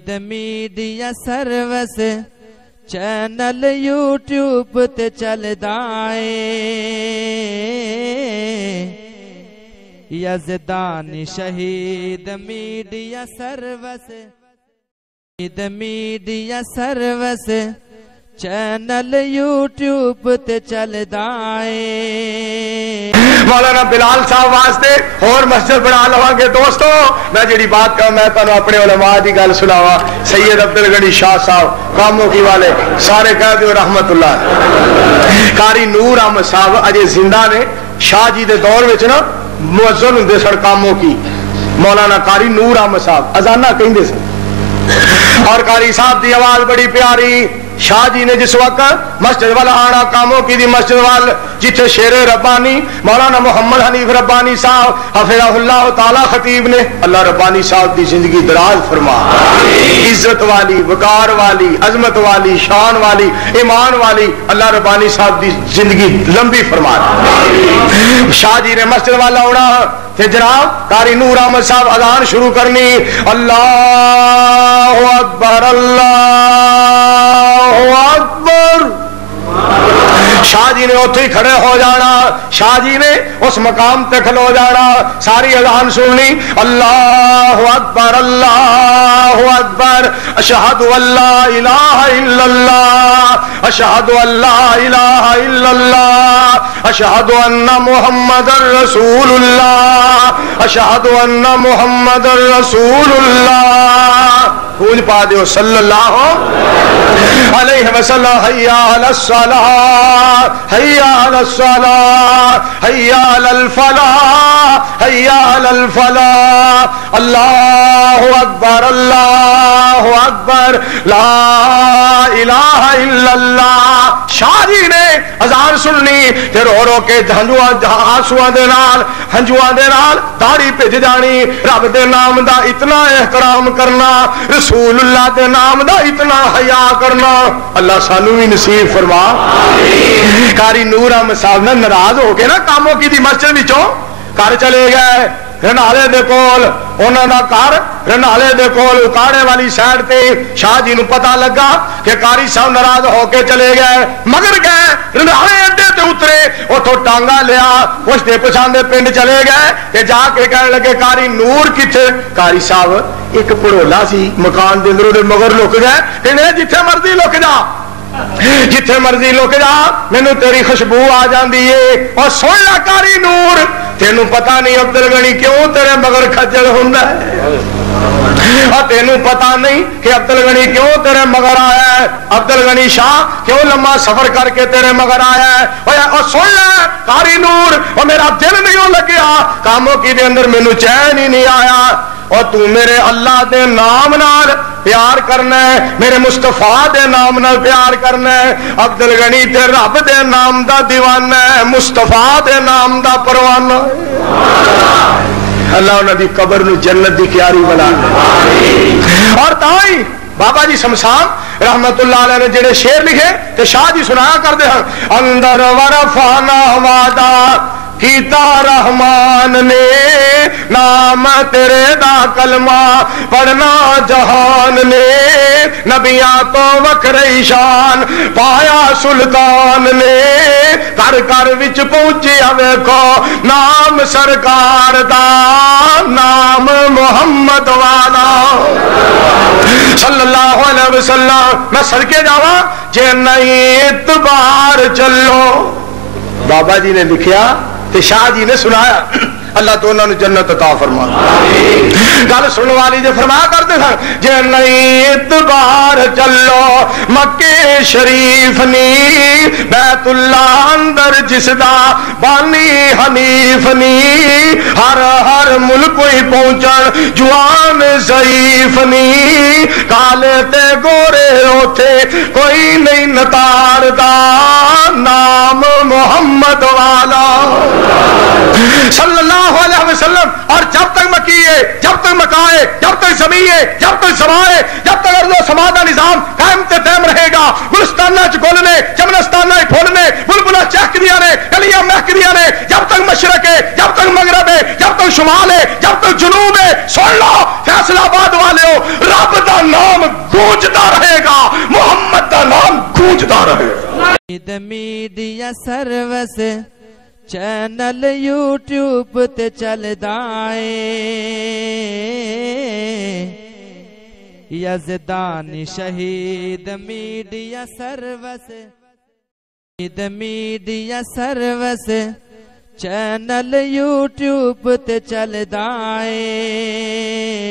Media service channel YouTube تے چلدا اے یزدانی شہید میڈیا سروس چینل یوٹیوب تے چلدا اے مولانا بلال صاحب واسطے اور مسجد بنا لواں گے دوستو میں جڑی بات کہوں میں تانوں اپنے علماء دی گل سناواں سید عبدالغنی شاہ صاحب کاموں کی والے سارے کہہ دیو رحمت اللہ قاری نور احمد صاحب اجے زندہ نے شاہ جی دے دور وچ نا مؤذن ہوندے سن کاموں کی مولانا قاری نور احمد صاحب اذانہ کہندے سن اور قاری صاحب دی آواز بڑی پیاری شاہ جی نے جس وقت مسجد والا آنا کاموں کی دی مسجد وال جتھے شیر ربانی مولانا محمد حنیف ربانی صاحب حفظہ اللہ تعالی خطیب نے اللہ ربانی صاحب دی زندگی دراز فرما عزت والی وقار والی عظمت والی شان والی ایمان والی اللہ ربانی صاحب دی زندگی لمبی فرما شاہ جی نے مسجد والا آنا تے جناب قاری نور احمد صاحب اذان شروع کرنی اللہ اکبر اللہ اکبر شاہ جی نے اتھے ہی کھڑے ہو جانا شاہ جی نے اس مقام تے کھلو جانا ساری اذان سننی اللہ اکبر اشہد ان لا الہ الا اللہ اشہد ان لا الہ الا اللہ اشہد ان محمد رسول اللہ اشہد ان محمد رسول اللہ قول پا دیو صلی اللہ علیہ وسلم حیا علی الصلاۃ حیا علی الصلاۃ حیا علی الفلاح حیا علی الفلاح اللہ اکبر لا الہ الا اللہ شاہ جی نے اذان سننی تے رو رو کے آنسواں دے نال داڑھی بھج جانی رب دے نام دا اتنا احترام کرنا رسول اللہ دے نام دا اتنا حیا کرنا اللہ سانو بھی نصیب فرما قاری نور احمد صاحب نے ناراض ہو کے نا کاموں کی دی مسجد وچوں گھر چلے گئے رنالے دے کول انہاں دا گھر رنالے دے کول اکاڑے والی سائڈ تے شاہ جی نو پتہ لگا کہ قاری صاحب ناراض ہو کے چلے گئے مگر گئے رنالے اڈے تے اترے اوتھوں ٹانگا لیا پچھتے پچھاندے پنڈ چلے گئے تے جا کے کہنے لگے قاری نور کتھے قاری صاحب ایک پڑولا سی مکان دے اندر دے مگر لک گئے کہنے جتھے مرضی لک جا جتھے مرضی لک جا مینوں تیری خوشبو آ جاندی ہے اور سن لا قاری نور تینوں پتہ نہیں عبدالغنی کیوں تیرے مگر کھجل ہوندا ہے اور تینوں پتہ نہیں کہ عبدالغنی کیوں تیرے مگر آیا ہے عبدالغنی شاہ کیوں لمبا سفر کر کے تیرے مگر آیا ہے اور سن لے قاری نور اور میرا دل نہیں لگیا کاموں کی دے اندر مینوں چین ہی نہیں آیا اور تو میرے اللہ دے نام نال پیار کرنا ہے میرے مصطفیٰ دے نام نال پیار کرنا ہے عبدالغنی تے رب دے نام دا دیوانہ ہے مصطفیٰ دے نام دا پروانہ اللہ انہاں دی قبر نو جنت دی کیاری بنا اور تائی بابا جی شمشان رحمت اللہ علیہ نے جڑے شعر لکھے تے شاہ جی سنایا کرتے ہیں اندر ورفانا وعدہ کیتا رحمان نے نام تیرے دا کلمہ پڑھنا جہان نے نبیاں تو وکھری شان پایا سلطان نے کر کر وچ پہنچیا ویکھو نام سرکار دا نام محمد والا صلی اللہ علیہ وسلم میں صدقے جاواں جے نہیں اعتبار چلو بابا جی نے لکھیا تے شاہ جی نے سنایا اللہ تو انہوں نے جنت عطا فرما گل سننے والی جو فرمایا کرتے تھے جے نہیں اعتبار چلو مکے شریف نی بیت اللہ اندر جس دا بانی حنیف نی ہر ہر ملک ہی پہنچن جوان ضعیف نی کالے تے گورے ہوتے کوئی نہیں نتار دا نام محمد والا صلی اللہ علیہ وسلم اور جب تک مکیے جب تک مکائے جب تک زمیے جب تک سمائے جب تک ارض و سما دا نظام قائم تے دائم رہے گا گلستانہ چ گلنے چمنستانہ پھولنے بلبلہ چہک دیا نے گلیاں مہک دیا نے جب تک مشرق ہے جب تک مغرب ہے جب تک شمال ہے جب تک جنوب ہے سن لو فیصل آباد والے ہو رب دا نام گونجتا رہے گا، محمد کا نام گونجتا رہے گا۔ میڈیا سروس چینل یوٹیوب تے چلدا اے، یزدانی شہید media service, media service channel YouTube تے چلدا اے۔